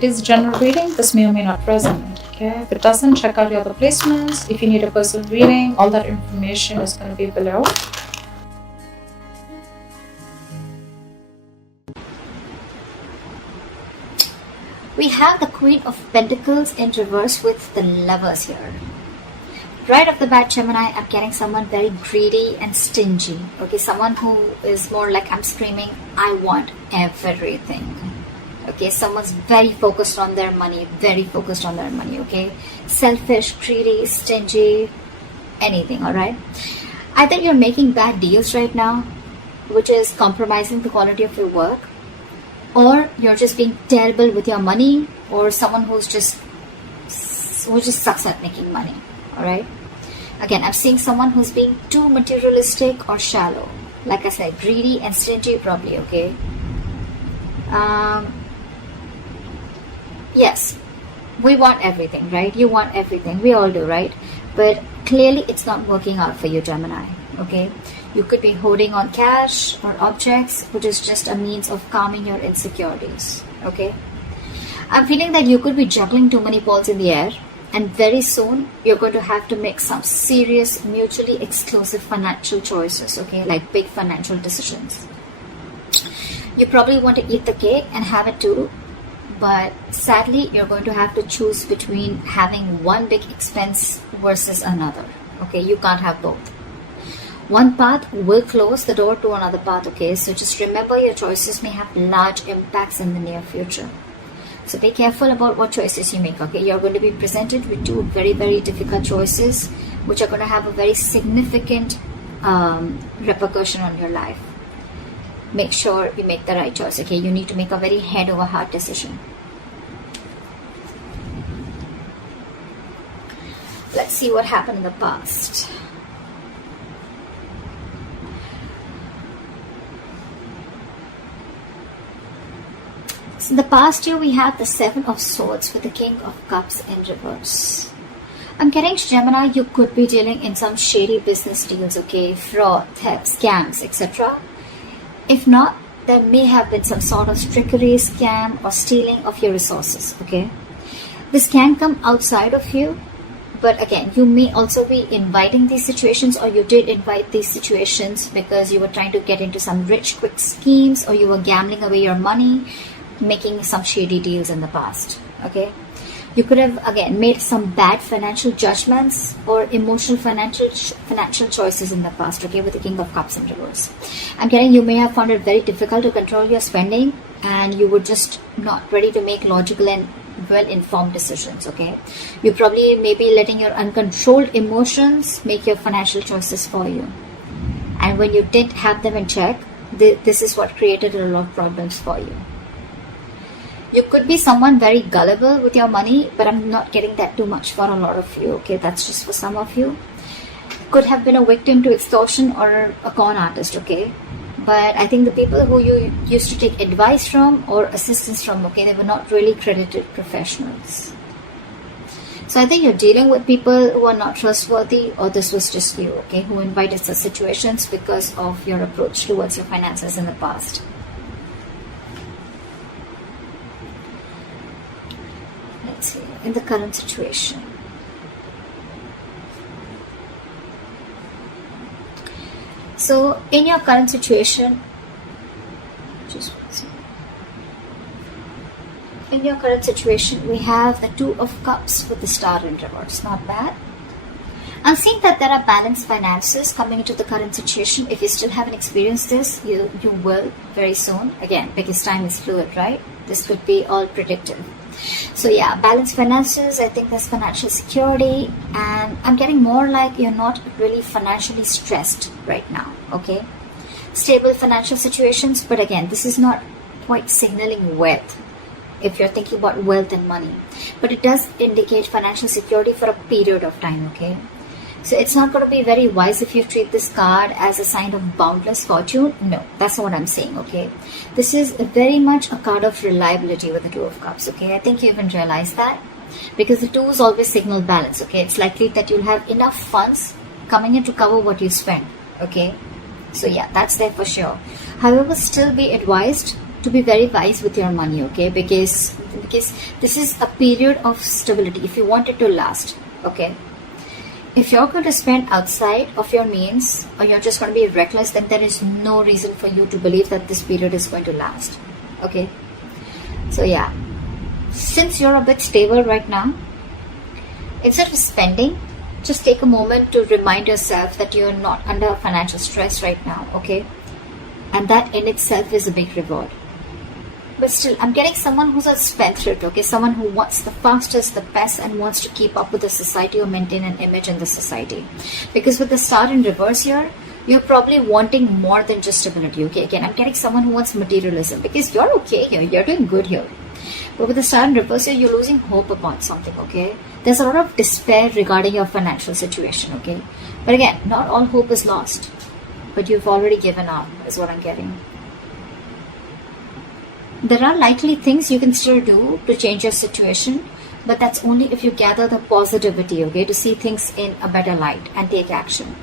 it is general reading, this may or may not resonate. Okay, if it doesn't, check out your other placements. If you need a personal reading, all that information is going to be below. We have the Queen of Pentacles in reverse with the Lovers here. Right off the bat, Gemini, I'm getting someone very greedy and stingy. Okay, someone who is more like, I'm screaming, I want everything. Okay, someone's very focused on their money, okay? Selfish, greedy, stingy, anything, alright? Either you're making bad deals right now, which is compromising the quality of your work, or you're just being terrible with your money, or someone who just sucks at making money. Alright, again, I'm seeing someone who's being too materialistic or shallow. Like I said, greedy and stingy probably. Okay, yes, we want everything, right? You want everything, we all do, right? But clearly it's not working out for you, Gemini. Okay, you could be holding on cash or objects, which is just a means of calming your insecurities. Okay, I'm feeling that you could be juggling too many balls in the air, and very soon you're going to have to make some serious, mutually exclusive financial choices. Okay, like big financial decisions. You probably want to eat the cake and have it too, but sadly you're going to have to choose between having one big expense versus another. Okay, you can't have both. One path will close the door to another path. Okay, so just remember, your choices may have large impacts in the near future. So be careful about what choices you make. Okay, you're going to be presented with two very, very difficult choices, which are going to have a very significant repercussion on your life. Make sure you make the right choice. Okay, you need to make a very head over heart decision. Let's see what happened in the past. In the past year, we have the Seven of Swords with the King of Cups in reverse. I'm getting, Gemini, you could be dealing in some shady business deals, okay, fraud, theft, scams, etc. If not, there may have been some sort of trickery, scam, or stealing of your resources, okay. This can come outside of you, but again, you may also be inviting these situations, or you did invite these situations because you were trying to get into some rich, quick schemes, or you were gambling away your money, making some shady deals in the past. Okay, you could have again made some bad financial judgments or emotional financial choices in the past. Okay, with the King of Cups in reverse, I'm getting you may have found it very difficult to control your spending, and you were just not ready to make logical and well-informed decisions. Okay, you probably may be letting your uncontrolled emotions make your financial choices for you, and when you didn't have them in check, this is what created a lot of problems for you. You could be someone very gullible with your money, but I'm not getting that too much for a lot of you. Okay, that's just for some of you. Could have been a victim to extortion or a con artist. Okay, but I think the people who you used to take advice from or assistance from, okay, they were not really credited professionals. So I think you're dealing with people who are not trustworthy, or this was just you, okay, who invited such situations because of your approach towards your finances in the past. In the current situation, so in your current situation, we have the Two of Cups with the Star in reverse. Not bad. I'm seeing that there are balanced finances coming into the current situation. If you still haven't experienced this, you will very soon. Again, because time is fluid, right? This could be all predictive. So yeah, balanced finances, I think there's financial security, and I'm getting more like you're not really financially stressed right now, okay? Stable financial situations, but again, this is not quite signaling wealth if you're thinking about wealth and money, but it does indicate financial security for a period of time, okay? So it's not going to be very wise if you treat this card as a sign of boundless fortune. No, that's not what I'm saying, okay? This is very much a card of reliability with the Two of Cups, okay? I think you even realize that, because the twos always signal balance, okay? It's likely that you'll have enough funds coming in to cover what you spend, okay? So yeah, that's there for sure. However, still be advised to be very wise with your money, okay? Because this is a period of stability if you want it to last, okay? If you're going to spend outside of your means, or you're just going to be reckless, then there is no reason for you to believe that this period is going to last, okay? So yeah, since you're a bit stable right now, instead of spending, just take a moment to remind yourself that you're not under financial stress right now, okay? And that in itself is a big reward. But still, I'm getting someone who's a spendthrift, okay? Someone who wants the fastest, the best, and wants to keep up with the society or maintain an image in the society. Because with the star in reverse here, you're probably wanting more than just stability, okay? Again, I'm getting someone who wants materialism, because you're okay here, you're doing good here. But with the star in reverse here, you're losing hope about something, okay? There's a lot of despair regarding your financial situation, okay? But again, not all hope is lost. But you've already given up, is what I'm getting. There are likely things you can still do to change your situation, but that's only if you gather the positivity, okay, to see things in a better light and take action.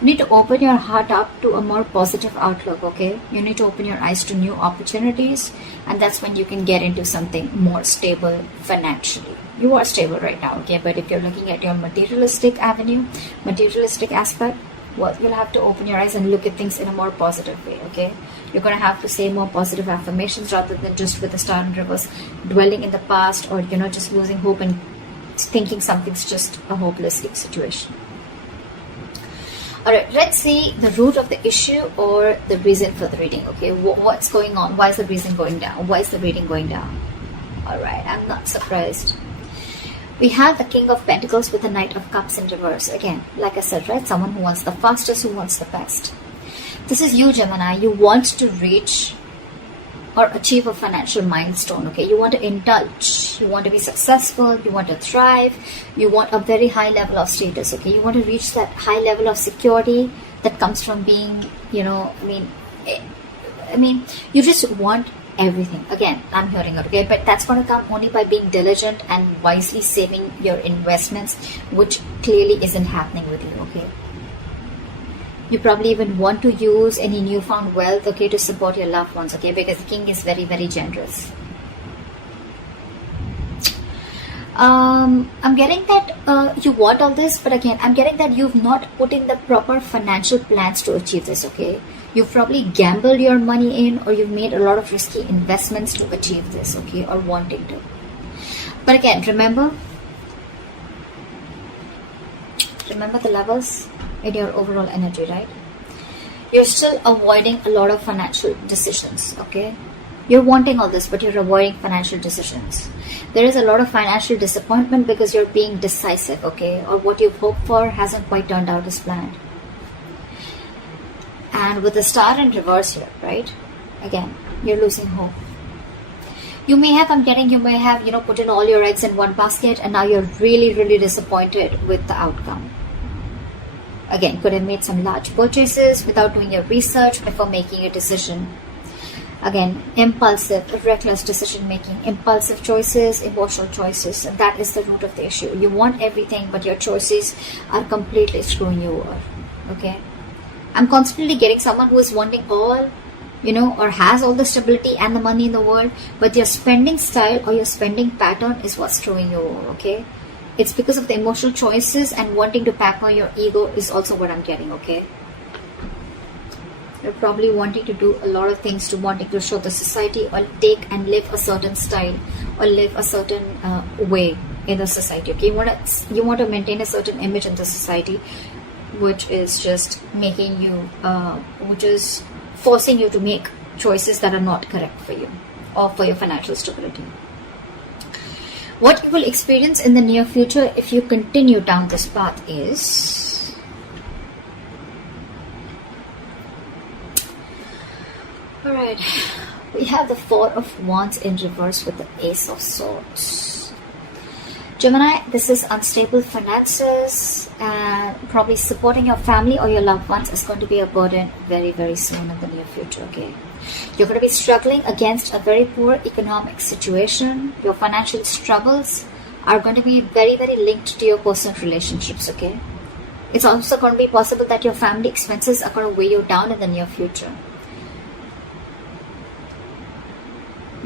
You need to open your heart up to a more positive outlook, okay? You need to open your eyes to new opportunities, and that's when you can get into something more stable financially. You are stable right now, okay? But if you're looking at your materialistic avenue, materialistic aspect, well, you'll have to open your eyes and look at things in a more positive way, okay? You're going to have to say more positive affirmations rather than just with the star in reverse, dwelling in the past, or, you know, just losing hope and thinking something's just a hopeless situation. Alright, let's see the root of the issue or the reason for the reading, okay? What's going on? Why is the reason going down? Why is the reading going down? Alright, I'm not surprised. We have the King of Pentacles with the Knight of Cups in reverse. Again, like I said, right? Someone who wants the fastest, who wants the best. This is you, Gemini. You want to reach or achieve a financial milestone, okay? You want to indulge. You want to be successful. You want to thrive. You want a very high level of status, okay? You want to reach that high level of security that comes from being, you know, I mean, you just want everything. Again, I'm hearing it, okay? But that's going to come only by being diligent and wisely saving your investments, which clearly isn't happening with you, okay? You probably even want to use any newfound wealth, okay, to support your loved ones, okay? Because the king is very, very generous. I'm getting that you want all this, but again, I'm getting that you've not put in the proper financial plans to achieve this, okay? You've probably gambled your money in, or you've made a lot of risky investments to achieve this, okay, or wanting to. But again, remember the levels in your overall energy, right? You're still avoiding a lot of financial decisions, okay? You're wanting all this, but you're avoiding financial decisions. There is a lot of financial disappointment because you're being decisive, okay? Or what you've hoped for hasn't quite turned out as planned. And with the star in reverse here, right? Again, you're losing hope. You may have, you know, put in all your eggs in one basket, and now you're really, really disappointed with the outcome. Again, could have made some large purchases without doing your research before making a decision. Again, impulsive, reckless decision making, impulsive choices, emotional choices, and that is the root of the issue. You want everything, but your choices are completely screwing you over, okay? I'm constantly getting someone who is wanting all, you know, or has all the stability and the money in the world, but your spending style or your spending pattern is what's screwing you over, okay? It's because of the emotional choices and wanting to pamper your ego is also what I'm getting, okay? You're probably wanting to do a lot of things to wanting to show the society or take and live a certain style or live a certain way in the society, okay? You want to maintain a certain image in the society, which is just making you, which is forcing you to make choices that are not correct for you or for your financial stability. What you will experience in the near future if you continue down this path is alright, we have the Four of Wands in reverse with the Ace of Swords. Gemini, this is unstable finances, and probably supporting your family or your loved ones is going to be a burden very, very soon in the near future, okay? You're going to be struggling against a very poor economic situation. Your financial struggles are going to be very, very linked to your personal relationships, okay? It's also going to be possible that your family expenses are going to weigh you down in the near future.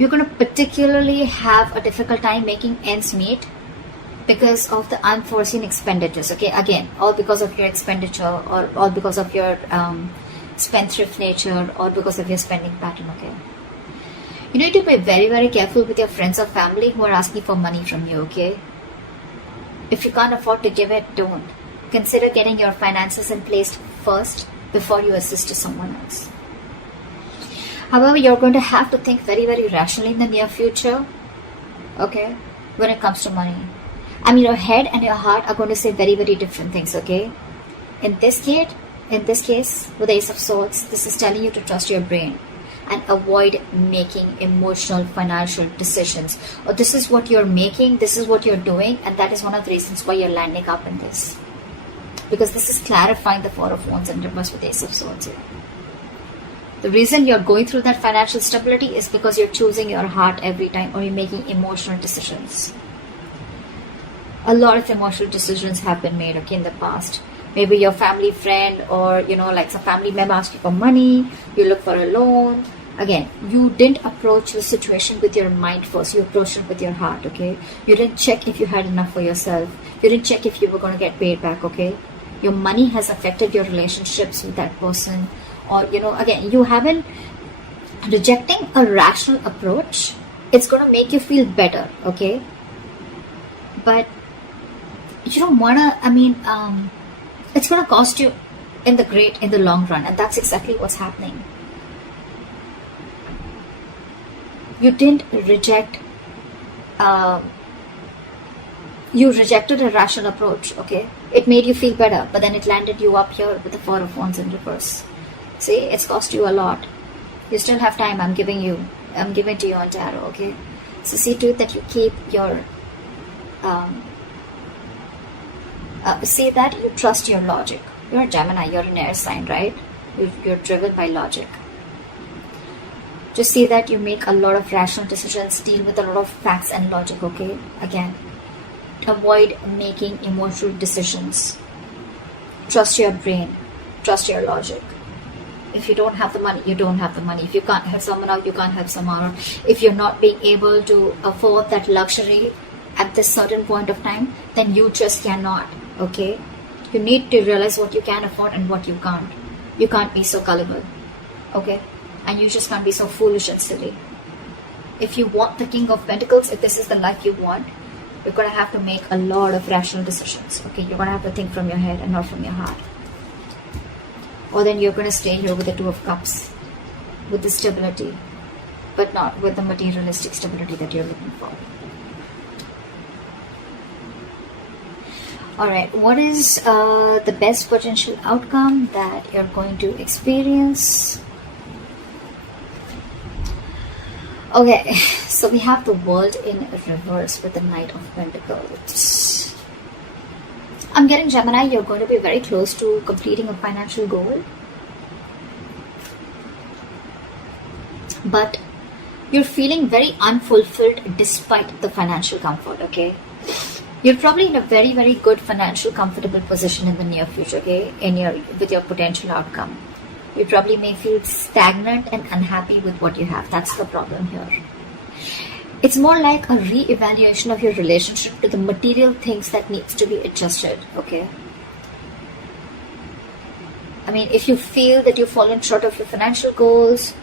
you're going to particularly have a difficult time making ends meet because of the unforeseen expenditures. Okay, again, all because of your expenditure, or all because of your spendthrift nature, or because of your spending pattern. Okay, you need to be very, very careful with your friends or family who are asking for money from you. Okay, if you can't afford to give it, don't. Consider getting your finances in place first before you assist to someone else. However, you're going to have to think very, very rationally in the near future, okay, when it comes to money. I mean, your head and your heart are going to say very, very different things, okay? In this case, with the Ace of Swords, this is telling you to trust your brain and avoid making emotional financial decisions. Or this is what you're making, this is what you're doing, and that is one of the reasons why you're landing up in this. Because this is clarifying the Four of Wands in reverse with the Ace of Swords here. The reason you're going through that financial stability is because you're choosing your heart every time, or you're making emotional decisions. A lot of emotional decisions have been made, okay, in the past. Maybe your family friend, or like some family member asks you for money, you look for a loan. Again, you didn't approach the situation with your mind first, you approached it with your heart, okay? You didn't check if you had enough for yourself. You didn't check if you were going to get paid back, okay? Your money has affected your relationships with that person. Or, again, you haven't rejecting a rational approach. It's going to make you feel better, okay? But you don't want to, it's going to cost you in the long run. And that's exactly what's happening. You didn't reject, you rejected a rational approach, okay? It made you feel better, but then it landed you up here with the Four of Wands in reverse. See, it's cost you a lot. You still have time. I'm giving to you on tarot, okay? So see to it that you keep your, see that you trust your logic. You're a Gemini, you're an air sign, right? You're driven by logic. Just see that you make a lot of rational decisions, deal with a lot of facts and logic, okay? Again, avoid making emotional decisions. Trust your brain. Trust your logic. If you don't have the money, you don't have the money. If you can't help someone out, you can't help someone out. If you're not being able to afford that luxury at this certain point of time, then you just cannot, okay? You need to realize what you can afford and what you can't. You can't be so gullible, okay? And you just can't be so foolish and silly. If you want the King of Pentacles, if this is the life you want, you're going to have to make a lot of rational decisions, okay? You're going to have to think from your head and not from your heart. Or then you're going to stay here with the Two of Cups, with the stability, but not with the materialistic stability that you're looking for. Alright, what is the best potential outcome that you're going to experience? Okay, so we have the World in reverse with the Knight of Pentacles. I'm getting, Gemini, you're going to be very close to completing a financial goal. But you're feeling very unfulfilled despite the financial comfort, okay? You're probably in a very, very good financial comfortable position in the near future, okay? With your potential outcome. You probably may feel stagnant and unhappy with what you have. That's the problem here. It's more like a re-evaluation of your relationship to the material things that needs to be adjusted, okay? I mean, if you feel that you've fallen short of your financial goals,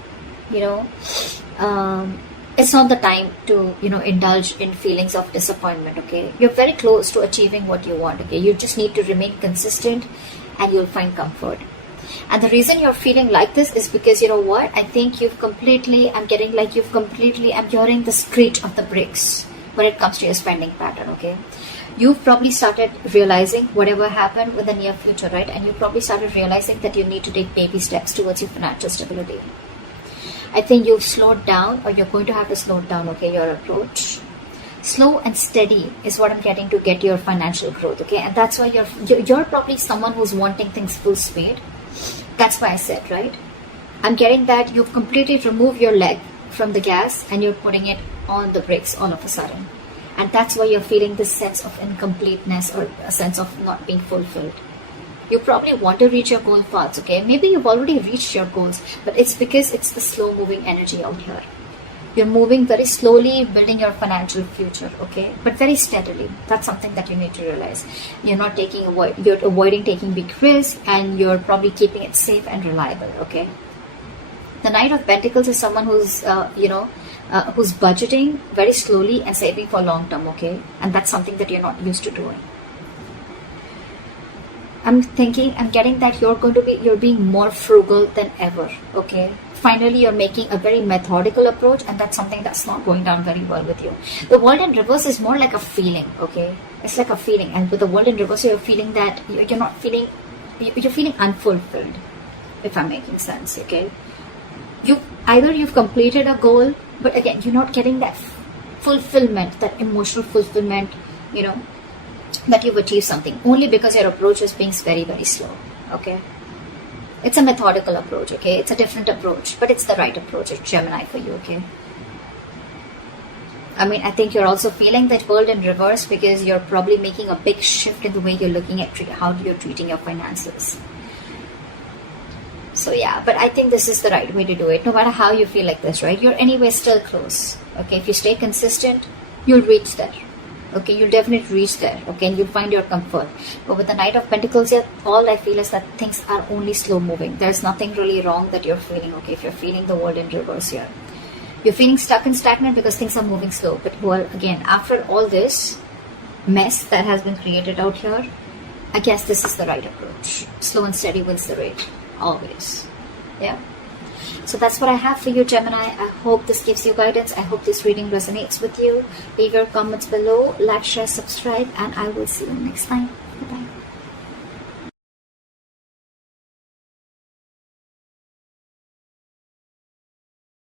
it's not the time to, indulge in feelings of disappointment, okay? You're very close to achieving what you want, okay? You just need to remain consistent and you'll find comfort. And the reason you're feeling like this is because, you know what? I think I'm hearing the screech of the bricks when it comes to your spending pattern, okay? You've probably started realizing whatever happened in the near future, right? And you probably started realizing that you need to take baby steps towards your financial stability. I think you've slowed down, or you're going to have to slow down, okay, your approach. Slow and steady is what I'm getting to get your financial growth, okay? And that's why you're probably someone who's wanting things full speed. That's why I said, right? I'm getting that you've completely removed your leg from the gas and you're putting it on the brakes all of a sudden. And that's why you're feeling this sense of incompleteness or a sense of not being fulfilled. You probably want to reach your goal fast, okay? Maybe you've already reached your goals, but it's because it's the slow moving energy out here. You're moving very slowly, building your financial future, okay? But very steadily. That's something that you need to realize. You're avoiding taking big risks, and you're probably keeping it safe and reliable, okay? The Knight of Pentacles is someone who's, who's budgeting very slowly and saving for long term, okay? And that's something that you're not used to doing. I'm getting that you're being more frugal than ever, okay? Finally, you're making a very methodical approach, and that's something that's not going down very well with you. The World in Reverse is more like a feeling, okay? It's like a feeling, and with the World in Reverse, you're feeling that you're feeling unfulfilled, if I'm making sense, okay? You've completed a goal, but again, you're not getting that fulfillment, that emotional fulfillment, that you've achieved something, only because your approach is being very, very slow, okay? It's a methodical approach, okay? It's a different approach, but it's the right approach. It's Gemini for you, okay? I think you're also feeling that World in Reverse because you're probably making a big shift in the way you're looking at how you're treating your finances. So yeah, but I think this is the right way to do it. No matter how you feel like this, right? You're anyway still close, okay? If you stay consistent, you'll reach there. Okay, you'll definitely reach there, okay, and you'll find your comfort. But with the Knight of Pentacles here, all I feel is that things are only slow moving. There's nothing really wrong that you're feeling, okay, if you're feeling the World in Reverse here. You're feeling stuck and stagnant because things are moving slow. But well, again, after all this mess that has been created out here, I guess this is the right approach. Slow and steady wins the race, always. Yeah. So that's what I have for you, Gemini. I hope this gives you guidance. I hope this reading resonates with you. Leave your comments below, like, share, subscribe, and I will see you next time.